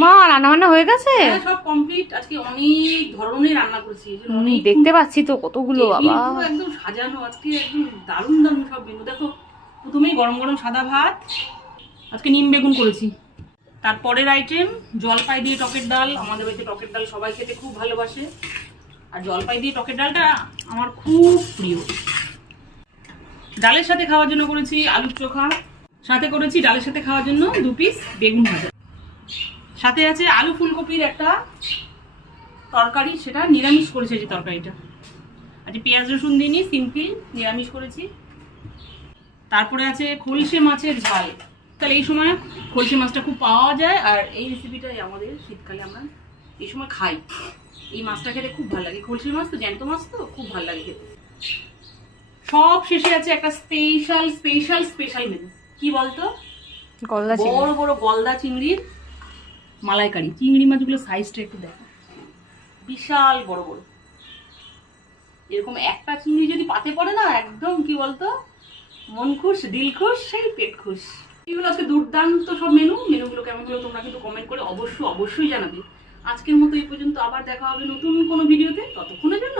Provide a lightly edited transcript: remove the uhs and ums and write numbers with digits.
মা রান্না বান্না হয়ে গেছে? হ্যাঁ, সব কমপ্লিট। আজকে অনেক ধরনের রান্না করেছি। দেখতে পাচ্ছি তো কতগুলো বাবা। একদম সাজানো আজকে, একদম দারুণ দারুণ সব মেনু। দেখো, প্রথমেই গরম গরম সাদা ভাত, আজকে নিম বেগুন করেছি। তারপরের আইটেম জলপাই দিয়ে টকের ডাল। আমাদের বাড়িতে টকের ডাল সবাই খেতে খুব ভালোবাসে, আর জলপাই দিয়ে টকের ডালটা আমার খুব প্রিয়। ডালের সাথে খাওয়ার জন্য করেছি আলুর চোখা, সাথে করেছি ডালের সাথে খাওয়ার জন্য 2 পিস বেগুন ভাজা, সাথে আছে আলু ফুলকপির একটা তরকারি, সেটা নিরামিষ করেছে যে তরকারিটা। আজকে পেঁয়াজ রসুন দিইনি, সিম্পল নিরামিষ করেছি। তারপরে আছে খলসে মাছের ঝাল। তাহলে এই সময় খলসে মাছটা খুব পাওয়া যায়, আর এই রেসিপিটাই আমাদের শীতকালে আমরা এই সময় খাই। এই মাছটা খেতে খুব ভালো লাগে। খলসে মাছ তো জ্যান্ত মাছ, তো খুব ভালো লাগে খেতে। সব শেষে আছে একটা স্পেশাল স্পেশাল স্পেশাল মেনু। কি বলতো? গলদা চিংড়ি। বড় বড় গলদা চিংড়ির মালাইকারি। চিংড়ি মাছগুলো সাইজটা একটু দেখো, বিশাল বড় বড়। এরকম একটা চিংড়ি যদি পাতে পড়ে না, একদম কি বলতো, মন খুশ, দিল খুশ, সেই পেট খুশ। এগুলো আজকে দুর্দান্ত সব মেনুগুলো কেমন হলো তোমরা কিন্তু কমেন্ট করে অবশ্যই জানাবে। আজকের মতো এই পর্যন্ত, আবার দেখা হবে নতুন কোনো ভিডিওতে। ততক্ষণের জন্য